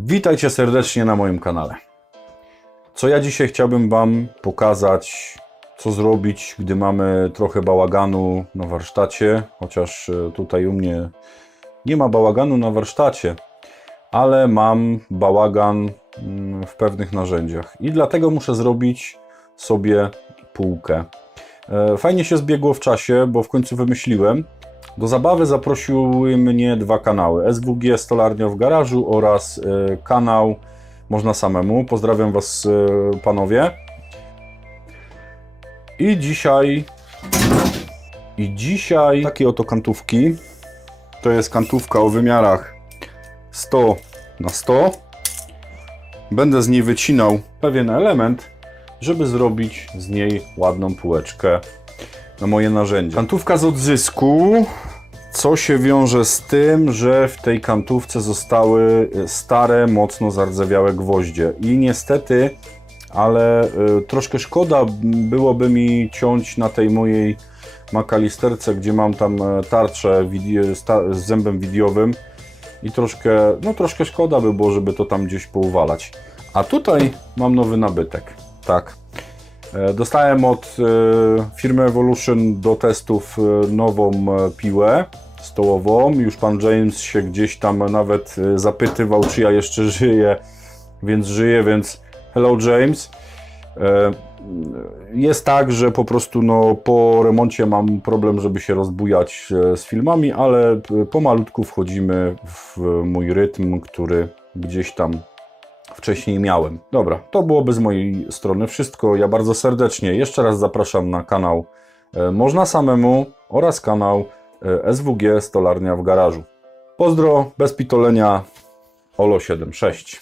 Witajcie serdecznie na moim kanale. Co ja dzisiaj chciałbym Wam pokazać, co zrobić, gdy mamy trochę bałaganu na warsztacie, chociaż tutaj u mnie nie ma bałaganu na warsztacie, ale mam bałagan w pewnych narzędziach i dlatego muszę zrobić sobie półkę. Fajnie się zbiegło w czasie, bo w końcu wymyśliłem. Do zabawy zaprosiły mnie dwa kanały: SWG Stolarnia w Garażu oraz kanał Można Samemu. Pozdrawiam Was, panowie. I dzisiaj takie oto kantówki. To jest kantówka o wymiarach 100 na 100. Będę z niej wycinał pewien element, żeby zrobić z niej ładną półeczkę na moje narzędzie. Kantówka z odzysku, co się wiąże z tym, że w tej kantówce zostały stare, mocno zardzewiałe gwoździe. I niestety, ale troszkę szkoda byłoby mi ciąć na tej mojej makalisterce, gdzie mam tam tarczę z zębem widiowym i troszkę szkoda by było, żeby to tam gdzieś pouwalać. A tutaj mam nowy nabytek. Tak. Dostałem od firmy Evolution do testów nową piłę stołową. Już pan James się gdzieś tam nawet zapytywał, czy ja jeszcze żyję, więc hello James. Jest tak, że po prostu po remoncie mam problem, żeby się rozbujać z filmami, ale pomalutku wchodzimy w mój rytm, który gdzieś tam wcześniej miałem. Dobra, to byłoby z mojej strony wszystko. Ja bardzo serdecznie jeszcze raz zapraszam na kanał Można Samemu oraz kanał SWG Stolarnia w Garażu. Pozdro, bez pitolenia, Olo76.